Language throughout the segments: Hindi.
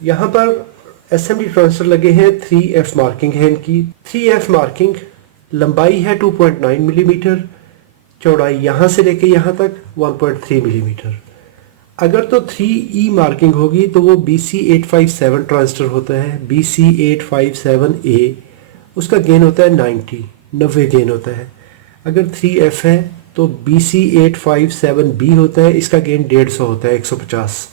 यहाँ पर SMD ट्रांजिस्टर लगे हैं, 3F मार्किंग है इनकी। 3F मार्किंग, लंबाई है 2.9 मिलीमीटर, चौड़ाई यहाँ से लेके यहाँ तक 1.3 मिलीमीटर। अगर तो 3E मार्किंग होगी तो वो BC857 ट्रांजिस्टर होता है, BC857A। उसका गेन होता है 90 गेन होता है। अगर 3F है तो BC857B होता है, इसका गेन 150 होता है, 150।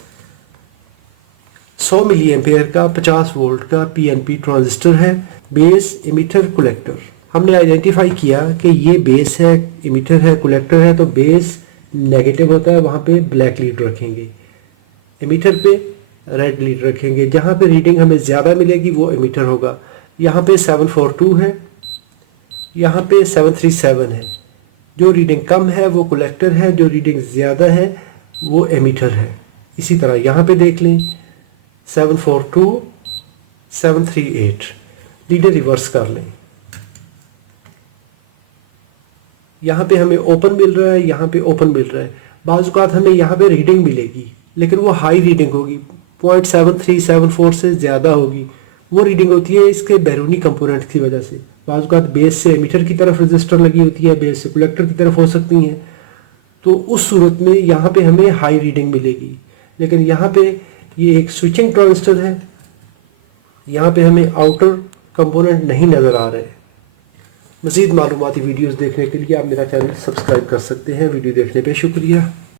100 मिली एम्पेयर का 50 वोल्ट का PNP ट्रांजिस्टर है। बेस, इमिटर, कलेक्टर हमने आइडेंटिफाई किया कि ये बेस है, इमिटर है, कलेक्टर है। तो बेस नेगेटिव होता है, वहाँ पे ब्लैक लीड रखेंगे, इमिटर पे रेड लीड रखेंगे। जहाँ पे रीडिंग हमें ज़्यादा मिलेगी वो इमिटर होगा। यहाँ पे 742 है, यहाँ पे 737 है। जो रीडिंग कम है वो कलेक्टर है, जो रीडिंग ज़्यादा है वो एमीटर है। इसी तरह यहाँ पे देख लें 742, 738। लीडर रिवर्स कर लें। यहाँ पे हमें ओपन मिल रहा है, यहाँ पे ओपन मिल रहा है। बाज़ औक़ात हमें यहाँ पे रीडिंग मिलेगी लेकिन वो हाई रीडिंग होगी, 0.7374 से ज़्यादा होगी। वो रीडिंग होती है इसके बैरूनी कंपोनेंट की वजह से। बाज़ औक़ात बेस से एमीटर की तरफ रजिस्टर लगी होती है, बेस से कलेक्टर की तरफ हो सकती हैं। तो उस सूरत में यहाँ पे हमें हाई रीडिंग मिलेगी। लेकिन यहाँ पे ये एक स्विचिंग ट्रांजिस्टर है, यहाँ पे हमें आउटर कंपोनेंट नहीं नज़र आ रहे। मज़ीद मालूमाती वीडियोज़ देखने के लिए आप मेरा चैनल सब्सक्राइब कर सकते हैं। वीडियो देखने पे शुक्रिया।